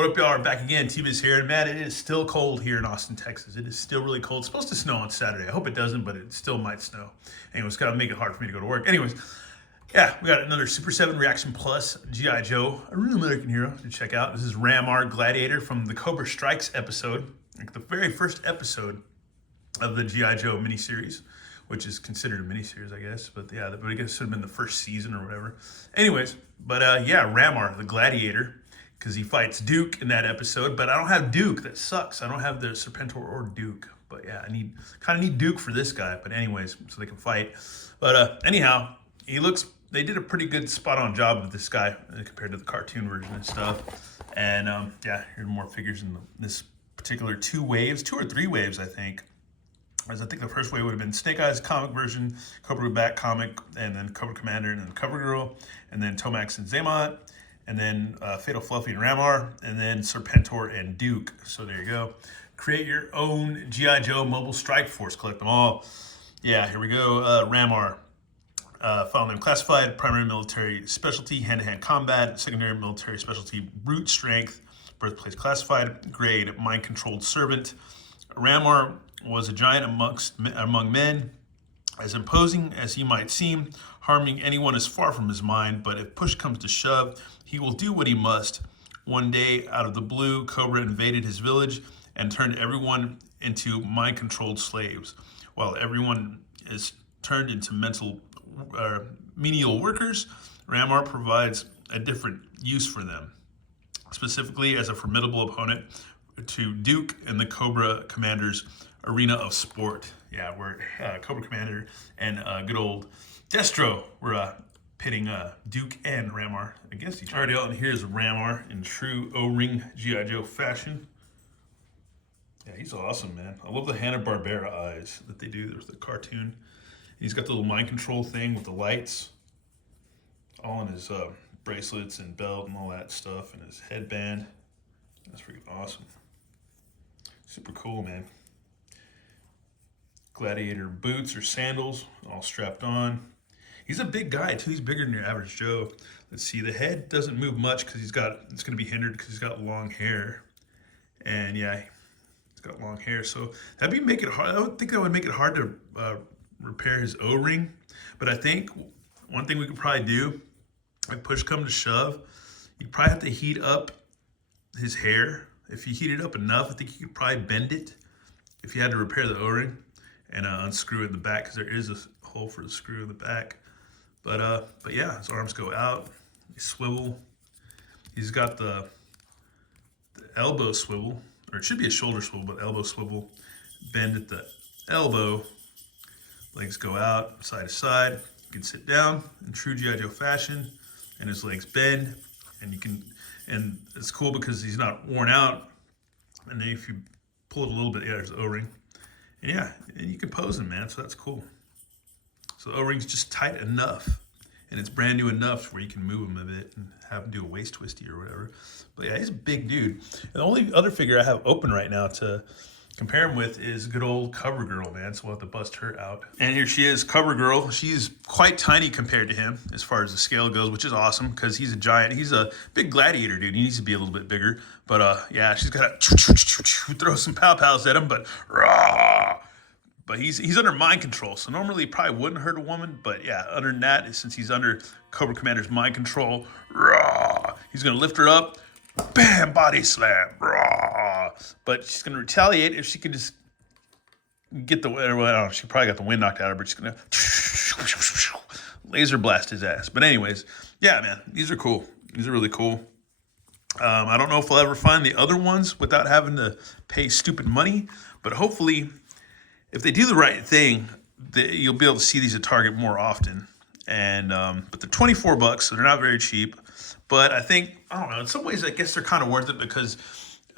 What up, y'all? We're back again. T-Biz here. And man, it is still cold here in Austin, Texas. It is still really cold. It's supposed to snow on Saturday. I hope it doesn't, but it still might snow. Anyways, gotta make it hard for me to go to work. Anyways, yeah, we got another Super 7 ReAction Plus G.I. Joe, a real American hero to check out. This is Ramar Gladiator from the Cobra Strikes episode, like the very first episode of the G.I. Joe miniseries, which is considered a miniseries, I guess. But yeah, but I guess it should have been the first season or whatever. Anyways, but yeah, Ramar, the Gladiator, because he fights Duke in that episode, but I don't have Duke. That sucks. I don't have the Serpentor or Duke. But yeah, I kind of need Duke for this guy. But anyways, so they can fight. But anyhow, they did a pretty good spot-on job with this guy compared to the cartoon version and stuff. And yeah, here's more figures in this particular two or three waves, I think. As I think the first wave would have been Snake Eyes comic version, Cobra Bat comic, and then Cobra Commander, and then Cobra Girl, and then Tomax and Zaymot, and then Fatal Fluffy and Ramar, and then Serpentor and Duke. So there you go. Create your own G.I. Joe Mobile Strike Force. Collect them all. Yeah, here we go. Ramar. File name classified. Primary military specialty, hand-to-hand combat. Secondary military specialty, brute strength. Birthplace classified. Grade, mind-controlled servant. Ramar was a giant among men. As imposing as he might seem, harming anyone is far from his mind, but if push comes to shove, he will do what he must. One day, out of the blue, Cobra invaded his village and turned everyone into mind-controlled slaves. While everyone is turned into menial workers, Ramar provides a different use for them, specifically as a formidable opponent to Duke and the Cobra Commander's arena of sport. Yeah, we're Cobra Commander and good old Destro. We're pitting Duke and Ramar against each other. And here's Ramar in true O-ring G.I. Joe fashion. Yeah, he's awesome, man. I love the Hanna-Barbera eyes that they do with the cartoon. He's got the little mind control thing with the lights all in his bracelets and belt and all that stuff, and his headband. That's freaking awesome. Super cool, man. Gladiator boots or sandals, all strapped on. He's a big guy too. He's bigger than your average Joe. Let's see. The head doesn't move much because it's going to be hindered because he's got long hair. And yeah, he's got long hair. So that'd make it hard. I would think that would make it hard to repair his O-ring. But I think one thing we could probably do, if push come to shove, you'd probably have to heat up his hair. If you heat it up enough, I think you could probably bend it if you had to repair the O-ring and unscrew it in the back, because there is a hole for the screw in the back. But yeah, his arms go out, they swivel. He's got the elbow swivel, or it should be a shoulder swivel, but elbow swivel. Bend at the elbow, legs go out side to side. You can sit down in true G.I. Joe fashion, and his legs bend, and it's cool because he's not worn out. And then if you pull it a little bit, yeah, there's the O-ring. And yeah, and you can pose him, man, so that's cool. So the O-ring's just tight enough, and it's brand new enough where you can move him a bit and have him do a waist twisty or whatever. But yeah, he's a big dude. And the only other figure I have open right now to compare him with is good old Cobra Girl, man. So we'll have to bust her out. And here she is, Cobra Girl. She's quite tiny compared to him as far as the scale goes, which is awesome because he's a giant. He's a big gladiator, dude. He needs to be a little bit bigger. But yeah, she's got to throw some pow-pows at him, but rah! But he's under mind control, so normally he probably wouldn't hurt a woman. But yeah, under that, since he's under Cobra Commander's mind control, rah, he's gonna lift her up, bam, body slam, rah. But she's gonna retaliate if she can just get the, well, I don't know, she probably got the wind knocked out of her, but she's gonna laser blast his ass. But anyways, yeah, man, these are cool. These are really cool. I don't know if I'll ever find the other ones without having to pay stupid money, but hopefully, if they do the right thing, you'll be able to see these at Target more often. And but they're $24, so they're not very cheap. But I think, I don't know, in some ways I guess they're kind of worth it because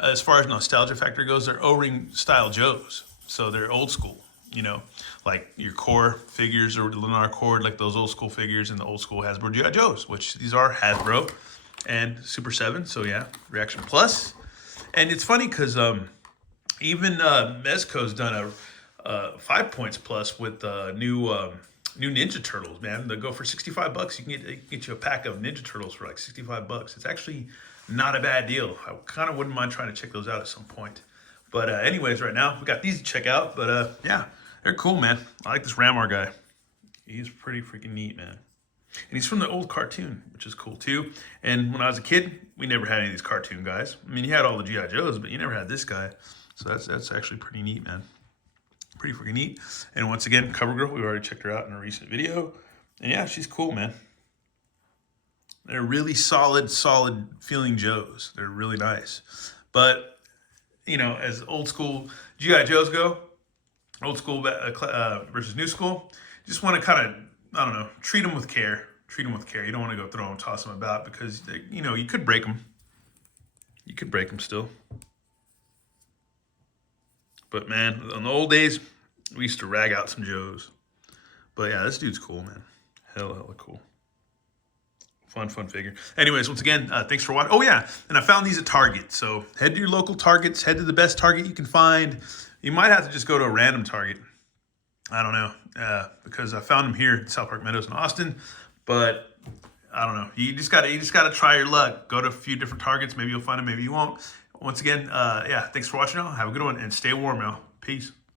as far as nostalgia factor goes, they're O-ring style Joes. So they're old school, you know, like your core figures or the Lunar Cord, like those old school figures and the old school Hasbro G.I. Joes, which these are Hasbro and Super 7. So yeah, ReAction Plus. And it's funny because even Mezco's done a 5 points plus with new Ninja Turtles, man. They go for $65. You can get you a pack of Ninja Turtles for like $65. It's actually not a bad deal. I kind of wouldn't mind trying to check those out at some point. But anyways, right now we got these to check out. But yeah, they're cool, man. I like this Ramar guy. He's pretty freaking neat, man. And he's from the old cartoon, which is cool too. And when I was a kid, we never had any of these cartoon guys. I mean, you had all the G.I. Joes, but you never had this guy. So that's actually pretty neat, man. Pretty freaking neat. And once again, CoverGirl, we already checked her out in a recent video. And yeah, she's cool, man. They're really solid feeling Joes. They're really nice. But, you know, as old school G.I. Joes go, old school versus new school, you just want to kind of, I don't know, treat them with care. Treat them with care. You don't want to go throw them, toss them about because, they, you know, you could break them. You could break them still. But, man, in the old days, we used to rag out some Joes. But, yeah, this dude's cool, man. Hella cool. Fun figure. Anyways, once again, thanks for watching. Oh, yeah, and I found these at Target. So head to your local Targets. Head to the best Target you can find. You might have to just go to a random Target. I don't know, because I found them here at South Park Meadows in Austin. But I don't know. You just gotta try your luck. Go to a few different Targets. Maybe you'll find them. Maybe you won't. Once again, yeah, thanks for watching, y'all. Have a good one, and stay warm, y'all. Peace.